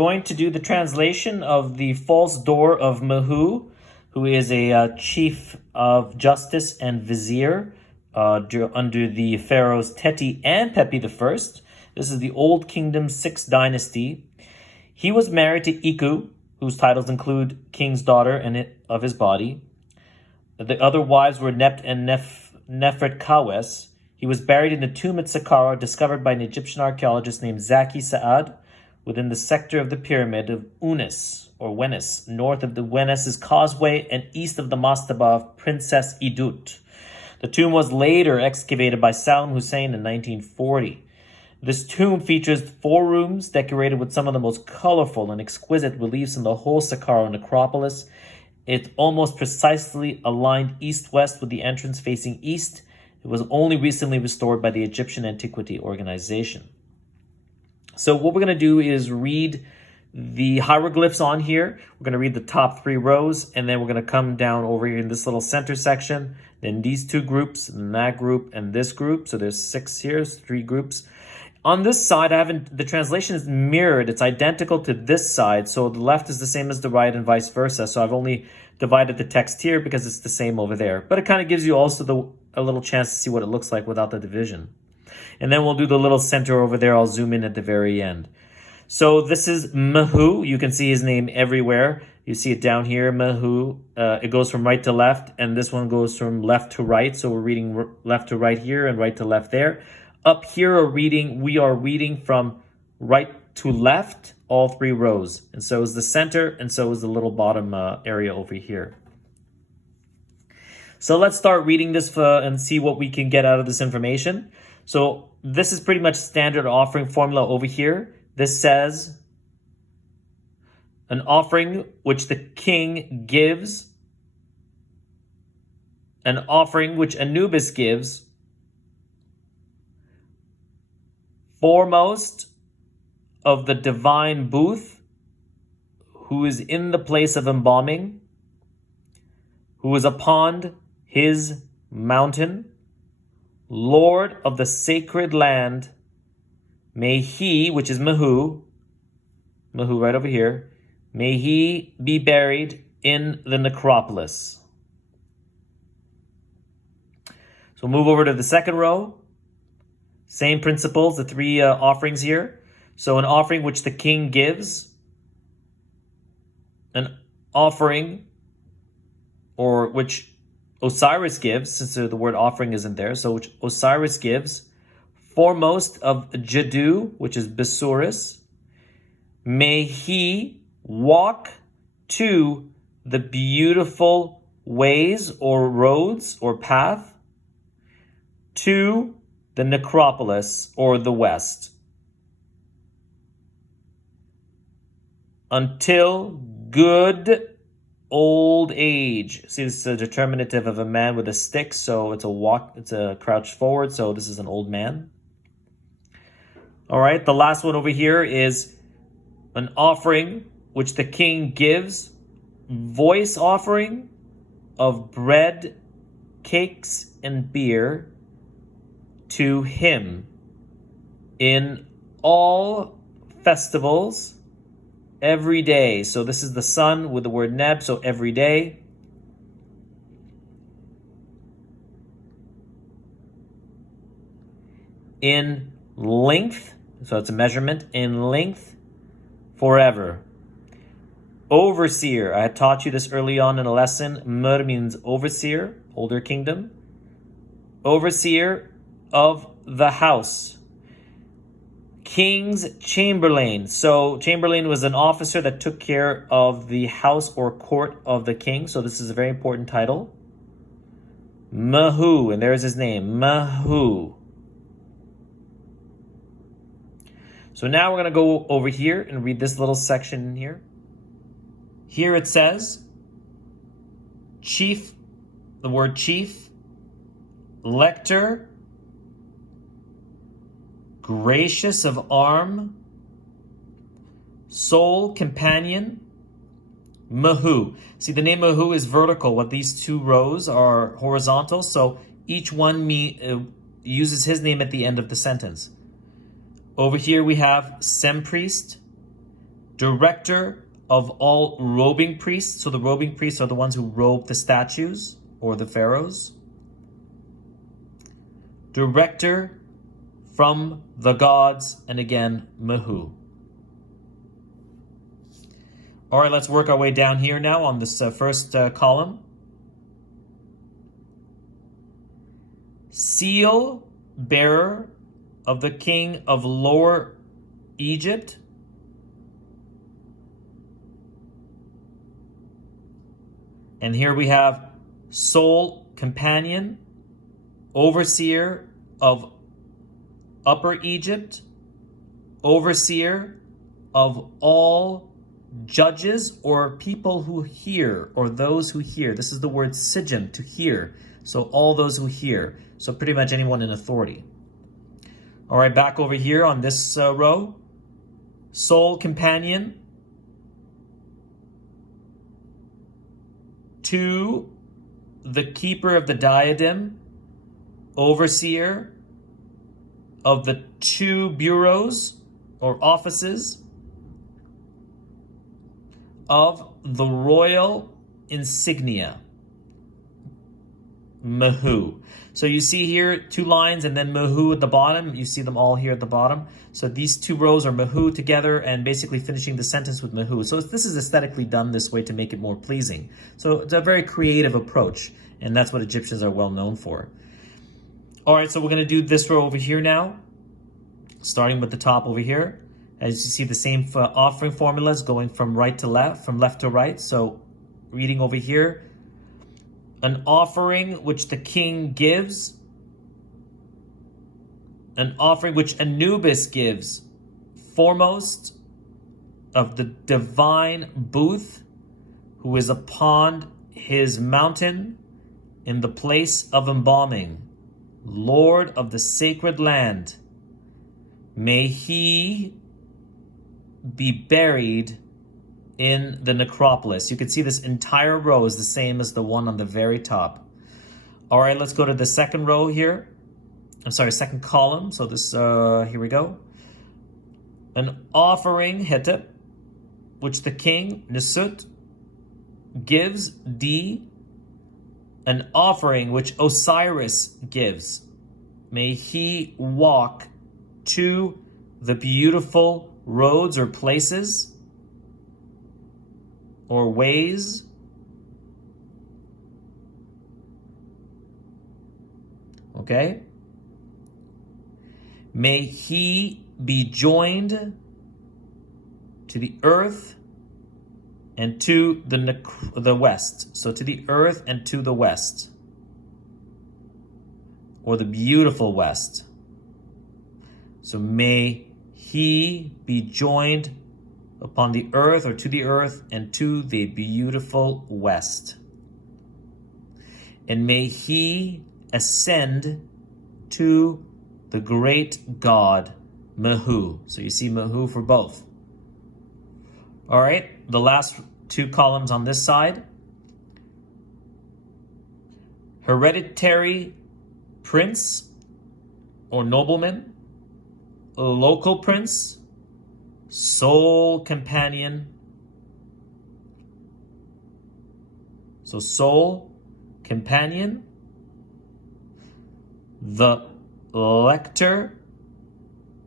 Going to do the translation of the false door of Mehu, who is a chief of justice and vizier under the pharaohs Teti and Pepi I. This is the Old Kingdom's 6th dynasty. He was married to Iku, whose titles include king's daughter and of his body. The other wives were Nebt and Nefertkawes. He was buried in a tomb at Saqqara, discovered by an Egyptian archaeologist named Zaki Saad, within the sector of the pyramid of 𝓄𝓱📕, north of the 𝓃̓�̓ causeway and east of the mastaba of Princess Idut. The tomb was later excavated by Salam Hussein in 1940. This tomb features 4 rooms decorated with some of the most colorful and exquisite reliefs in the whole Saqqara necropolis. It's almost precisely aligned east-west with the entrance facing east. It was only recently restored by the Egyptian Antiquity Organization. So what we're going to do is read the hieroglyphs on here. We're going to read the top 3 rows, and then we're going to come down over here in this little center section. Then these 2 groups, and that group, and this group. So there's 6 here, 3 groups. On this side, the translation is mirrored. It's identical to this side. So the left is the same as the right and vice versa. So I've only divided the text here because it's the same over there. But it kind of gives you also a little chance to see what it looks like without the division. And then we'll do the little center over there. I'll zoom in at the very end. So this is Mehu. You can see his name everywhere. You see it down here, Mehu. It goes from right to left, and this one goes from left to right. So we're reading left to right here and right to left there. Up here, we are reading from right to left, all 3 rows. And so is the center, and so is the little bottom area over here. So let's start reading this and see what we can get out of this information. So this is pretty much standard offering formula over here. This says, an offering which the king gives, an offering which Anubis gives, foremost of the divine booth, who is in the place of embalming, who is upon his mountain, Lord of the sacred land, may he, which is Mehu right over here, may he be buried in the necropolis. So we'll move over to the second row. Same principles, the 3 offerings here. So an offering which the king gives, an offering or which Osiris gives, since the word offering isn't there, so which Osiris gives, foremost of Jadu, which is Besuris, may he walk to the beautiful ways or roads or path to the necropolis or the west, until good old age. See, this is a determinative of a man with a stick, so it's a crouch forward, so this is an old man. All right, the last one over here is an offering which the king gives, voice offering of bread, cakes, and beer to him in all festivals every day. So this is the sun with the word Neb, so every day. In length, so it's a measurement, in length forever. Overseer, I had taught you this early on in a lesson. Mur means overseer, older kingdom. Overseer of the house. King's Chamberlain. So Chamberlain was an officer that took care of the house or court of the king. So this is a very important title. Mehu, and there's his name, Mehu. So now we're going to go over here and read this little section in here. Here it says, chief, the word chief, lector, gracious of arm, sole companion, Mehu. See, the name Mehu is vertical, what these 2 rows are horizontal, so each one uses his name at the end of the sentence. Over here we have Sem priest, director of all robing priests. So the robing priests are the ones who robe the statues or the pharaohs. Director from the gods, and again, Mehu. All right, let's work our way down here now on this first column. Seal bearer of the king of Lower Egypt. And here we have sole companion, overseer of Upper Egypt, overseer of all judges or people who hear, or those who hear. This is the word sijim, to hear. So all those who hear. So pretty much anyone in authority. All right, back over here on this row. Sole companion to the keeper of the diadem, overseer of the 2 bureaus or offices of the royal insignia, Mehu. So you see here 2 lines and then Mehu at the bottom. You see them all here at the bottom. So these 2 rows are Mehu together and basically finishing the sentence with Mehu. So this is aesthetically done this way to make it more pleasing. So it's a very creative approach, and that's what Egyptians are well known for. All right, so we're going to do this row over here now, starting with the top over here. As you see, the same offering formulas going from right to left, from left to right. So reading over here, an offering which the king gives, an offering which Anubis gives, foremost of the divine booth, who is upon his mountain in the place of embalming, Lord of the sacred land. May he be buried in the necropolis. You can see this entire row is the same as the one on the very top. All right, let's go to the second row here. I'm sorry, second column. So this, here we go. An offering, hetep, which the king, Nesut, gives, D, an offering which Osiris gives. May he walk to the beautiful roads or places or ways. Okay? May he be joined to the earth and to the west. So to the earth and to the west, or the beautiful west. So may he be joined upon the earth, or to the earth and to the beautiful west. And may he ascend to the great God, Mehu. So you see Mehu for both. All right, the last 2 columns on this side. Hereditary prince or nobleman, local prince, sole companion. So sole companion, the lector,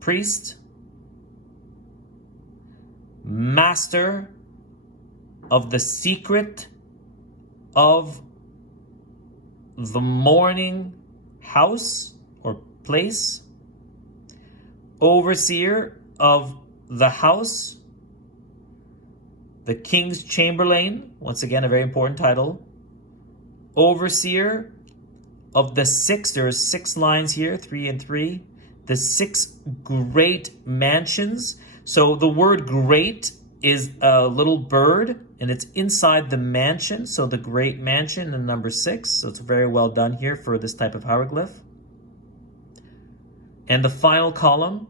priest, master of the secret of the mourning house or place, overseer of the house, the king's chamberlain, once again a very important title, overseer of the 6, there's 6 lines here, 3 and 3, the 6 great mansions. So the word great is a little bird, and it's inside the mansion. So the great mansion in number 6. So it's very well done here for this type of hieroglyph. And the final column,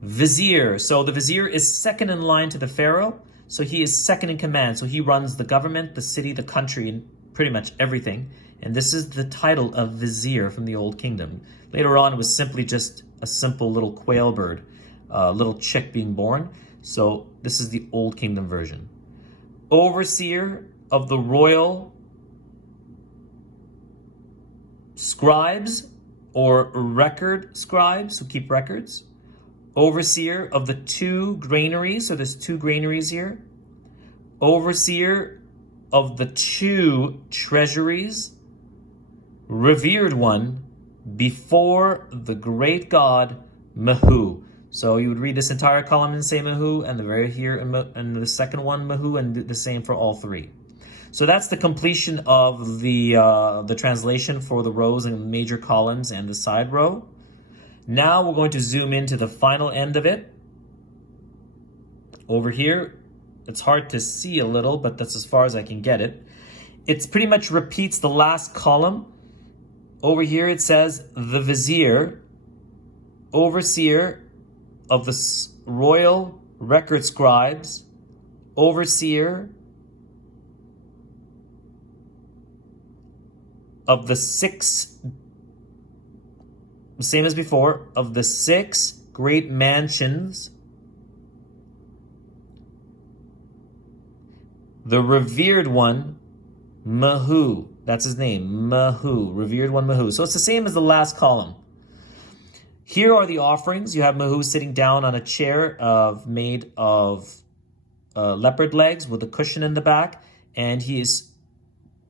vizier. So the vizier is second in line to the pharaoh. So he is second in command. So he runs the government, the city, the country, and pretty much everything. And this is the title of vizier from the Old Kingdom. Later on, it was simply just a simple little quail bird, a little chick being born. So this is the Old Kingdom version. Overseer of the royal scribes or record scribes who keep records. Overseer of the 2 granaries, so there's 2 granaries here. Overseer of the 2 treasuries. Revered one before the great god Mehu. So you would read this entire column and say Mehu, and the very here and the second one Mehu, and the same for all 3. So that's the completion of the translation for the rows and major columns and the side row. Now we're going to zoom into the final end of it. Over here, it's hard to see a little, but that's as far as I can get it. It pretty much repeats the last column. Over here it says the vizier, overseer of the royal record scribes, overseer of the 6, same as before, of the 6 great mansions, the revered one, Mehu. That's his name, Mehu, revered one Mehu. So it's the same as the last column. Here are the offerings. You have Mehu sitting down on a chair made of leopard legs with a cushion in the back, and he is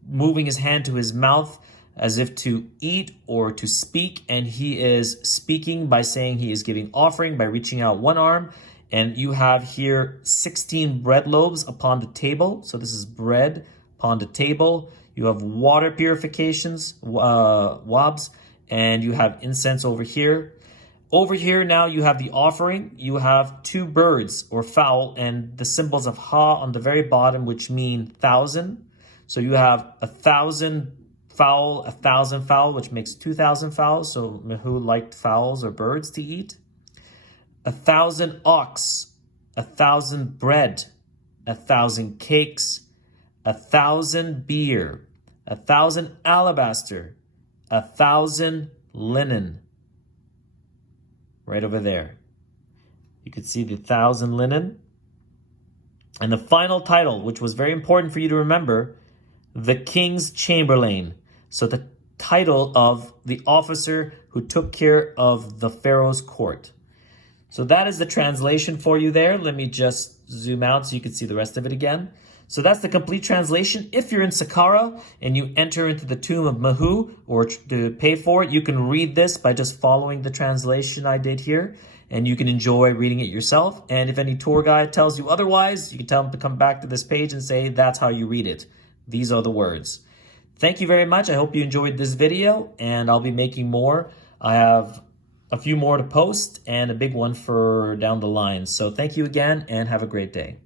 moving his hand to his mouth as if to eat or to speak, and he is speaking by saying he is giving offering by reaching out one arm. And you have here 16 bread loaves upon the table. So this is bread upon the table. You have water purifications, wabs, and you have incense over here. Over here now you have the offering. You have 2 birds or fowl and the symbols of Ha on the very bottom, which mean 1,000. So you have 1,000 fowl, 1,000 fowl, which makes 2,000 fowls. So Mehu liked fowls or birds to eat. 1,000 ox, 1,000 bread, 1,000 cakes, 1,000 beer, 1,000 alabaster, 1,000 linen. Right over there. You could see the 1,000 linen. And the final title, which was very important for you to remember, the King's Chamberlain. So the title of the officer who took care of the Pharaoh's court. So that is the translation for you there. Let me just zoom out so you can see the rest of it again. So that's the complete translation. If you're in Saqqara and you enter into the tomb of Mehu or to pay for it, you can read this by just following the translation I did here, and you can enjoy reading it yourself. And if any tour guide tells you otherwise, you can tell them to come back to this page and say, that's how you read it. These are the words. Thank you very much. I hope you enjoyed this video, and I'll be making more. I have a few more to post and a big one for down the line. So thank you again and have a great day.